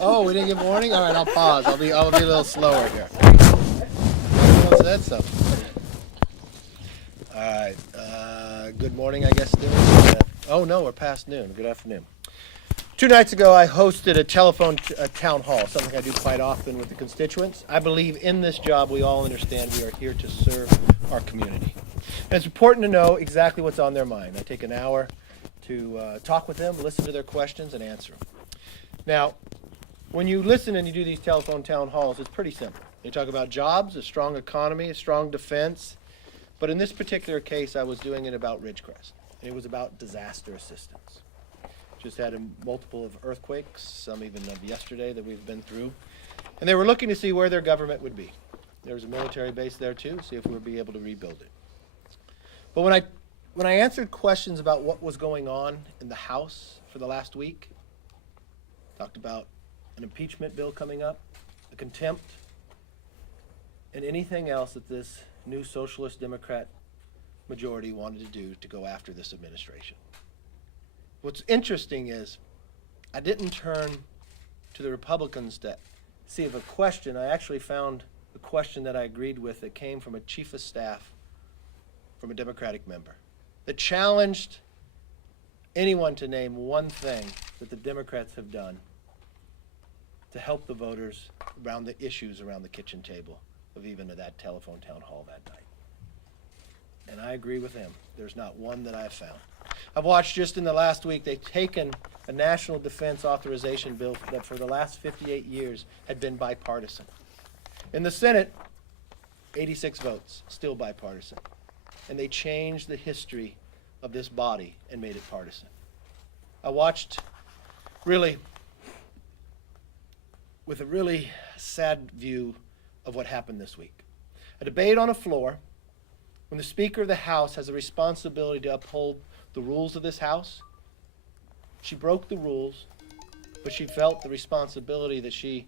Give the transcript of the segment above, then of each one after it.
Oh, we didn't give warning? All right, I'll pause. I'll be a little slower here. What's that stuff? All right. Good morning, I guess. Oh, no, we're past noon. Good afternoon. 2 nights ago, I hosted a telephone town hall, something I do quite often with the constituents. I believe in this job, we all understand we are here to serve our community. And it's important to know exactly what's on their mind. I take an hour to talk with them, listen to their questions, and answer them. Now, when you listen and you do these telephone town halls, it's pretty simple. You talk about jobs, a strong economy, a strong defense. But in this particular case, I was doing it about Ridgecrest. And it was about disaster assistance. Just had multiple of earthquakes, some even of yesterday that we've been through. And they were looking to see where their government would be. There was a military base there too, see if we would be able to rebuild it. But when I answered questions about what was going on in the House for the last week, talked about an impeachment bill coming up, a contempt, and anything else that this new socialist Democrat majority wanted to do to go after this administration. What's interesting is I didn't turn to the Republicans to see if a question, I actually found a question that I agreed with that came from a chief of staff from a Democratic member that challenged anyone to name one thing that the Democrats have done to help the voters around the issues around the kitchen table of even that telephone town hall that night. And I agree with him. There's not one that I've found. I've watched just in the last week, they've taken a national defense authorization bill that for the last 58 years had been bipartisan. In the Senate, 86 votes, still bipartisan. And they changed the history of this body and made it partisan. I watched with a really sad view of what happened this week. A debate on a floor when the Speaker of the House has a responsibility to uphold the rules of this House. She broke the rules, but she felt the responsibility that she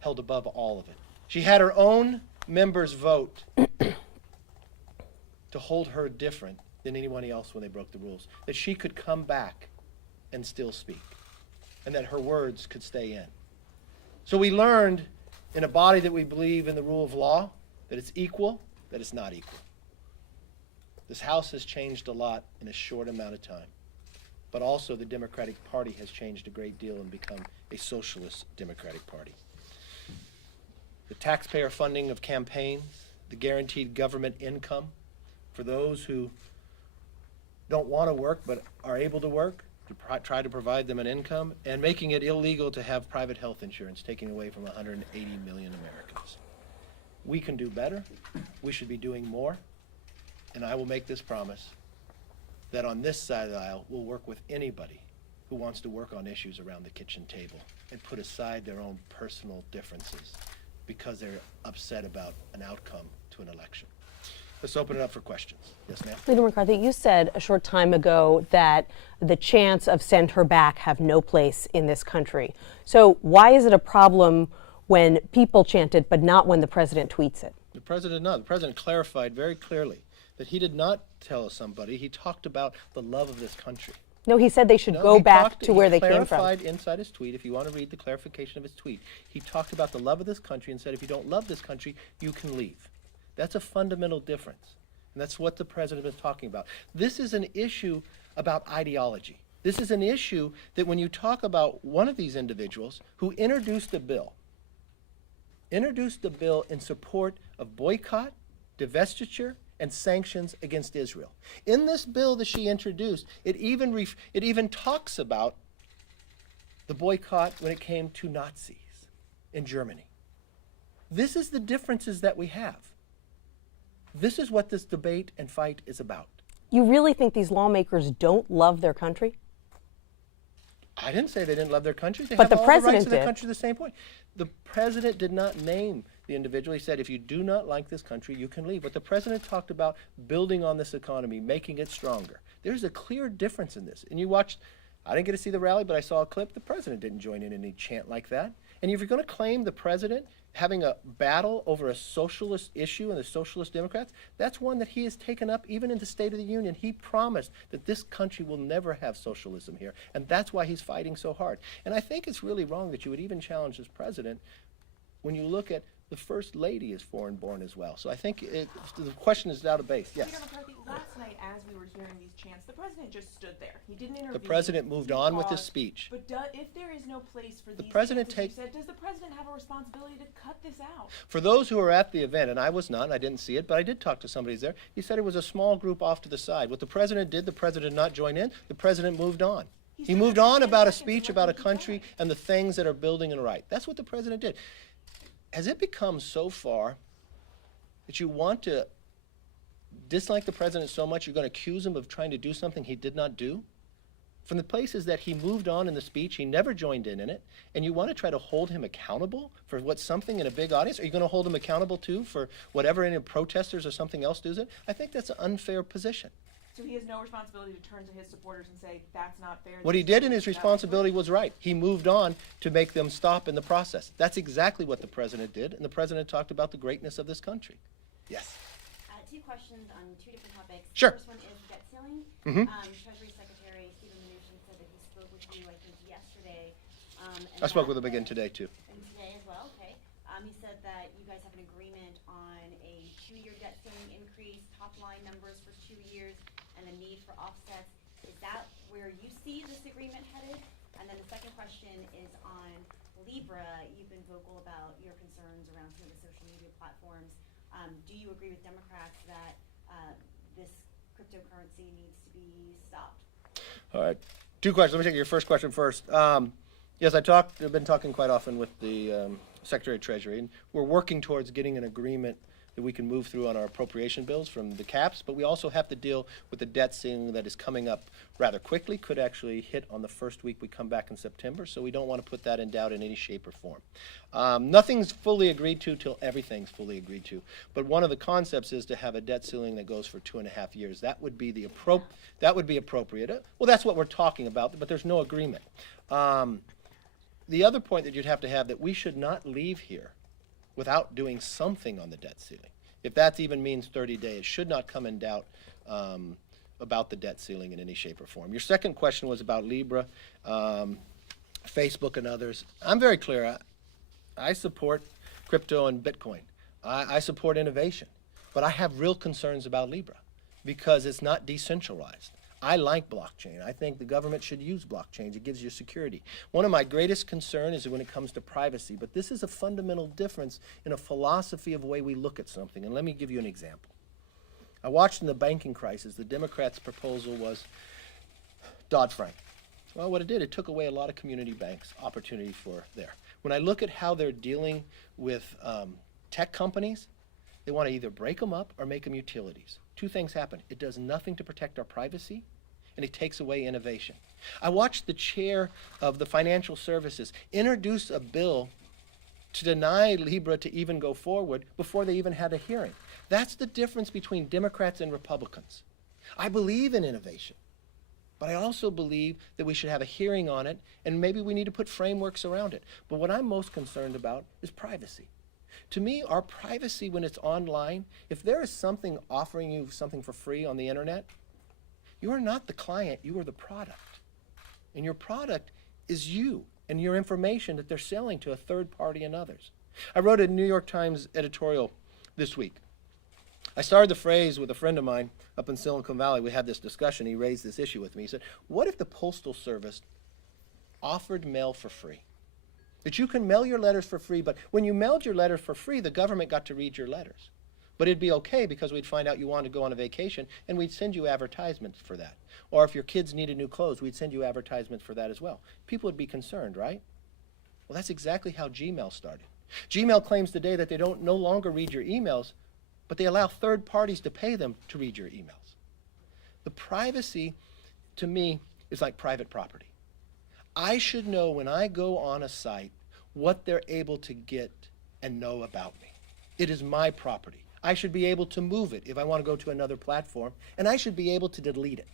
held above all of it. She had her own members vote to hold her different than anyone else when they broke the rules, that she could come back and still speak, and that her words could stay in. So we learned in a body that we believe in the rule of law, that it's equal, that it's not equal. This House has changed a lot in a short amount of time. But also the Democratic Party has changed a great deal and become a socialist Democratic Party. The taxpayer funding of campaigns, the guaranteed government income for those who don't want to work but are able to work, to try to provide them an income, and making it illegal to have private health insurance, taking away from 180 million Americans. We can do better. We should be doing more. And I will make this promise that on this side of the aisle, we'll work with anybody who wants to work on issues around the kitchen table and put aside their own personal differences because they're upset about an outcome to an election. Let's open it up for questions. Yes, ma'am. Leader McCarthy, you said a short time ago that the chants of send her back have no place in this country. So why is it a problem when people chant it, but not when the president tweets it? The president clarified very clearly that he did not tell somebody. He talked about the love of this country. No, he said they should go back to where they came from. He clarified inside his tweet, if you want to read the clarification of his tweet, he talked about the love of this country and said, if you don't love this country, you can leave. That's a fundamental difference. And that's what the president is talking about. This is an issue about ideology. This is an issue that when you talk about one of these individuals who introduced a bill in support of boycott, divestiture, and sanctions against Israel. In this bill that she introduced, it even talks about the boycott when it came to Nazis in Germany. This is the differences that we have. This is what this debate and fight is about. You really think these lawmakers don't love their country? I didn't say they didn't love their country. They but have the all president the rights of their did. country at the same point. The president did not name the individual. He said, if you do not like this country, you can leave. But the president talked about building on this economy, making it stronger. There's a clear difference in this. And you watched, I didn't get to see the rally, but I saw a clip. The president didn't join in any chant like that. And if you're going to claim the president having a battle over a socialist issue and the socialist Democrats, that's one that he has taken up even in the State of the Union. He promised that this country will never have socialism here, and that's why he's fighting so hard. And I think it's really wrong that you would even challenge this president when you look at the First Lady is foreign-born as well. So I think the question is out of base. Yes? Speaker McCarthy, last night as we were hearing these chants, the president just stood there. He didn't intervene. The president moved He on with his paused. speech. But if there is no place for these president chants, as you said, does the president have a responsibility to cut this out? For those who were at the event, and I was not, and I didn't see it, but I did talk to somebody there, he said it was a small group off to the side. What the president did, the president did not join in, the president moved on. He moved on about a speech about a country and the things that are building and right. That's what the president did. Has it become so far that you want to dislike the president so much you're going to accuse him of trying to do something he did not do? From the places that he moved on in the speech, he never joined in it, and you want to try to hold him accountable for what's something in a big audience? Are you going to hold him accountable too for whatever any protesters or something else does it? I think that's an unfair position. So he has no responsibility to turn to his supporters and say, that's not fair. What he did in his responsibility was right. He moved on to make them stop in the process. That's exactly what the president did, and the president talked about the greatness of this country. Yes? Two questions on two different topics. Sure. The first one is debt ceiling. Mhm. Treasury Secretary Stephen Mnuchin said that he spoke with you, I think, yesterday. I spoke with him again today, too. And today as well, okay. He said that you guys have an agreement on a 2-year debt ceiling increase, top line numbers for 2 years, and the need for offsets. Is that where you see this agreement headed? And then the second question is on Libra. You've been vocal about your concerns around some of the social media platforms. Do you agree with Democrats that this cryptocurrency needs to be stopped? All right. Two questions. Let me take your first question first. Yes, I've been talking quite often with the Secretary of Treasury, and we're working towards getting an agreement that we can move through on our appropriation bills from the caps, but we also have to deal with the debt ceiling that is coming up rather quickly, could actually hit on the first week we come back in September, so we don't want to put that in doubt in any shape or form. Nothing's fully agreed to till everything's fully agreed to, but one of the concepts is to have a debt ceiling that goes for 2.5 years. That would be appropriate. Well, that's what we're talking about, but there's no agreement. The other point that you'd have to have that we should not leave here without doing something on the debt ceiling. If that even means 30 days, should not come in doubt about the debt ceiling in any shape or form. Your second question was about Libra, Facebook and others. I'm very clear. I support crypto and Bitcoin. I support innovation. But I have real concerns about Libra because it's not decentralized. I like blockchain. I think the government should use blockchains. It gives you security. One of my greatest concerns is when it comes to privacy, but this is a fundamental difference in a philosophy of the way we look at something. And let me give you an example. I watched in the banking crisis, the Democrats' proposal was Dodd-Frank. Well, what it did, it took away a lot of community banks' opportunity for there. When I look at how they're dealing with tech companies, they want to either break them up or make them utilities. Two things happen. It does nothing to protect our privacy, and it takes away innovation. I watched the chair of the financial services introduce a bill to deny Libra to even go forward before they even had a hearing. That's the difference between Democrats and Republicans. I believe in innovation, but I also believe that we should have a hearing on it, and maybe we need to put frameworks around it. But what I'm most concerned about is privacy. To me, our privacy when it's online, if there is something offering you something for free on the internet, you are not the client, you are the product. And your product is you and your information that they're selling to a third party and others. I wrote a New York Times editorial this week. I started the phrase with a friend of mine up in Silicon Valley. We had this discussion. He raised this issue with me. He said, what if the Postal Service offered mail for free? That you can mail your letters for free, but when you mailed your letters for free, the government got to read your letters. But it'd be okay because we'd find out you wanted to go on a vacation, and we'd send you advertisements for that. Or if your kids needed new clothes, we'd send you advertisements for that as well. People would be concerned, right? Well, that's exactly how Gmail started. Gmail claims today that they don't no longer read your emails, but they allow third parties to pay them to read your emails. The privacy, to me, is like private property. I should know when I go on a site what they're able to get and know about me. It is my property. I should be able to move it if I want to go to another platform, and I should be able to delete it.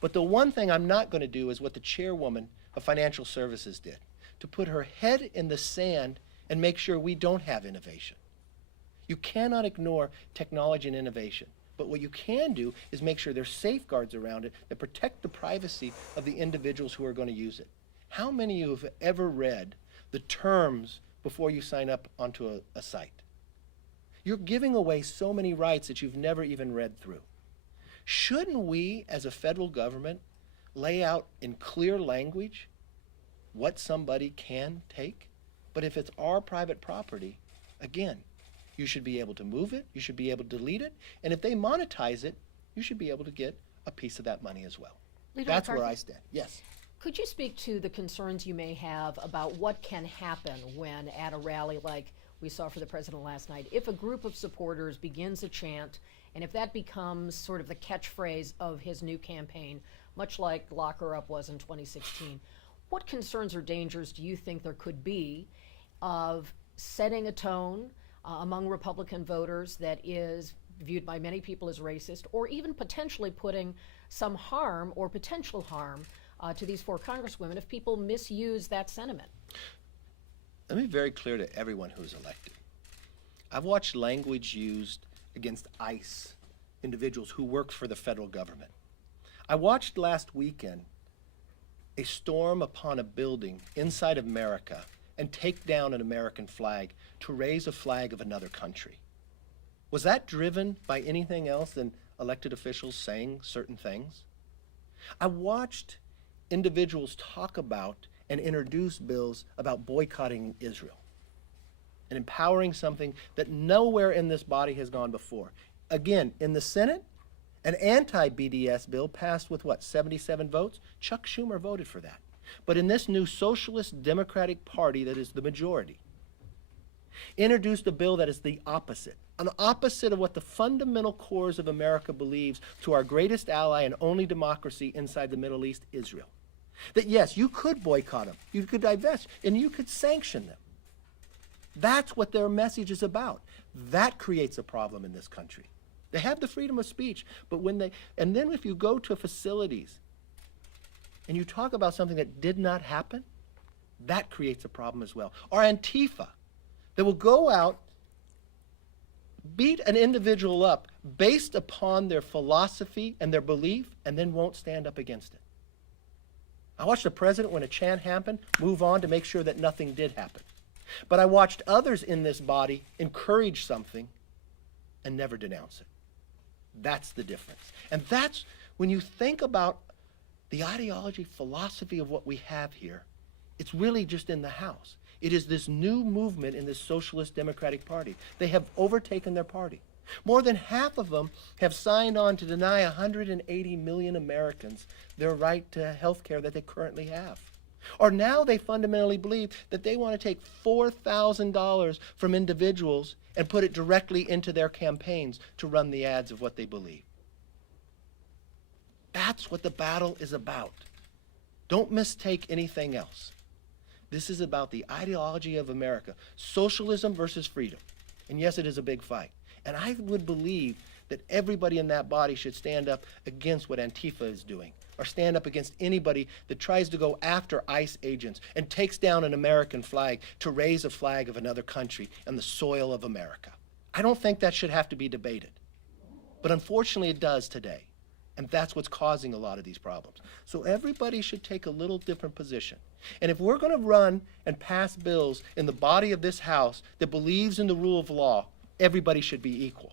But the one thing I'm not going to do is what the chairwoman of financial services did, to put her head in the sand and make sure we don't have innovation. You cannot ignore technology and innovation. But what you can do is make sure there's safeguards around it that protect the privacy of the individuals who are going to use it. How many of you have ever read the terms before you sign up onto a site? You're giving away so many rights that you've never even read through. Shouldn't we, as a federal government, lay out in clear language what somebody can take? But if it's our private property, again, you should be able to move it, you should be able to delete it, and if they monetize it, you should be able to get a piece of that money as well. Leader That's where McCarthy? I stand. Yes. Could you speak to the concerns you may have about what can happen when at a rally like we saw for the president last night, if a group of supporters begins a chant, and if that becomes sort of the catchphrase of his new campaign, much like Lock Her Up was in 2016, what concerns or dangers do you think there could be of setting a tone among Republican voters that is viewed by many people as racist, or even potentially putting some harm or potential harm to these four congresswomen if people misuse that sentiment? Let me be very clear to everyone who's elected. I've watched language used against ICE, individuals who work for the federal government. I watched last weekend a storm upon a building inside America and take down an American flag to raise a flag of another country. Was that driven by anything else than elected officials saying certain things? I watched individuals talk about and introduce bills about boycotting Israel and empowering something that nowhere in this body has gone before. Again, in the Senate, an anti-BDS bill passed with what, 77 votes? Chuck Schumer voted for that. But in this new socialist democratic party that is the majority, introduced a bill that is the opposite, an opposite of what the fundamental cores of America believes to our greatest ally and only democracy inside the Middle East, Israel. That yes, you could boycott them, you could divest, and you could sanction them. That's what their message is about. That creates a problem in this country. They have the freedom of speech, but and then if you go to facilities and you talk about something that did not happen, that creates a problem as well. Or Antifa, that will go out, beat an individual up based upon their philosophy and their belief, and then won't stand up against it. I watched the president, when a chant happened, move on to make sure that nothing did happen. But I watched others in this body encourage something and never denounce it. That's the difference. And that's when you think about the ideology, philosophy of what we have here, it's really just in the House. It is this new movement in this Socialist Democratic Party. They have overtaken their party. More than half of them have signed on to deny 180 million Americans their right to health care that they currently have. Or now they fundamentally believe that they want to take $4,000 from individuals and put it directly into their campaigns to run the ads of what they believe. That's what the battle is about. Don't mistake anything else. This is about the ideology of America, socialism versus freedom. And yes, it is a big fight. And I would believe that everybody in that body should stand up against what Antifa is doing, or stand up against anybody that tries to go after ICE agents and takes down an American flag to raise a flag of another country on the soil of America. I don't think that should have to be debated. But unfortunately it does today. And that's what's causing a lot of these problems. So everybody should take a little different position. And if we're going to run and pass bills in the body of this House that believes in the rule of law, everybody should be equal.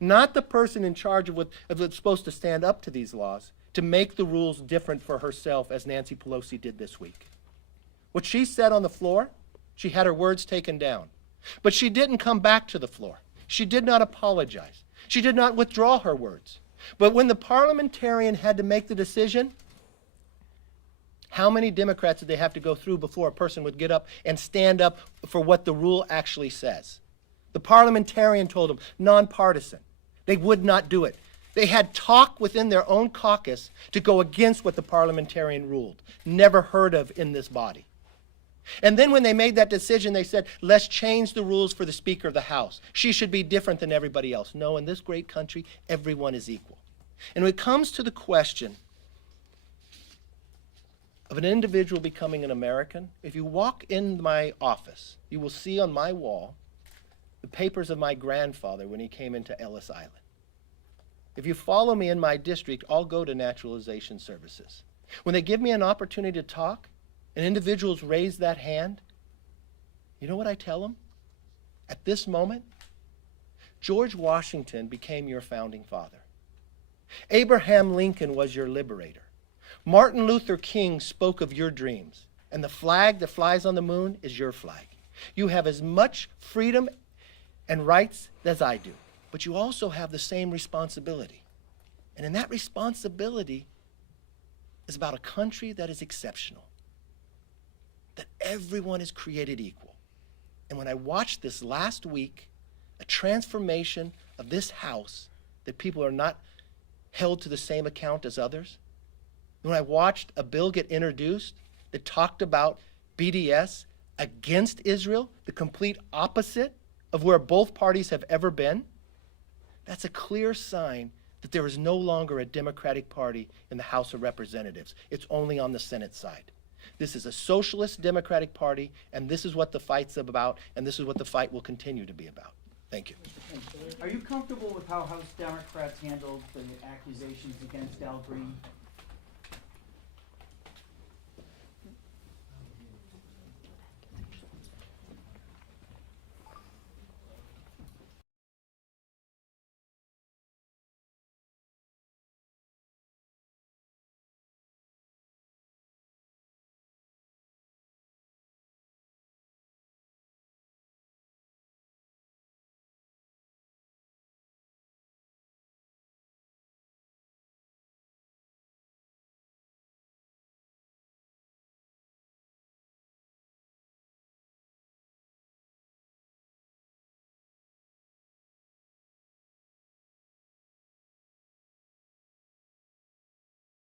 Not the person in charge of what's supposed to stand up to these laws to make the rules different for herself, as Nancy Pelosi did this week. What she said on the floor, she had her words taken down. But she didn't come back to the floor. She did not apologize. She did not withdraw her words. But when the parliamentarian had to make the decision, how many Democrats did they have to go through before a person would get up and stand up for what the rule actually says? The parliamentarian told them, nonpartisan. They would not do it. They had talk within their own caucus to go against what the parliamentarian ruled. Never heard of in this body. And then when they made that decision, they said, let's change the rules for the Speaker of the House. She should be different than everybody else. No, in this great country, everyone is equal. And when it comes to the question of an individual becoming an American, if you walk in my office, you will see on my wall the papers of my grandfather when he came into Ellis Island. If you follow me in my district, I'll go to naturalization services. When they give me an opportunity to talk, and individuals raise that hand, you know what I tell them? At this moment, George Washington became your founding father. Abraham Lincoln was your liberator. Martin Luther King spoke of your dreams, and the flag that flies on the moon is your flag. You have as much freedom and rights as I do, but you also have the same responsibility. And in that responsibility is about a country that is exceptional, that everyone is created equal. And when I watched this last week, a transformation of this house, that people are not held to the same account as others, when I watched a bill get introduced that talked about BDS against Israel, the complete opposite of where both parties have ever been, that's a clear sign that there is no longer a Democratic Party in the House of Representatives. It's only on the Senate side. This is a socialist Democratic Party, and this is what the fight's about, and this is what the fight will continue to be about. Thank you. Are you comfortable with how House Democrats handled the accusations against Al Green?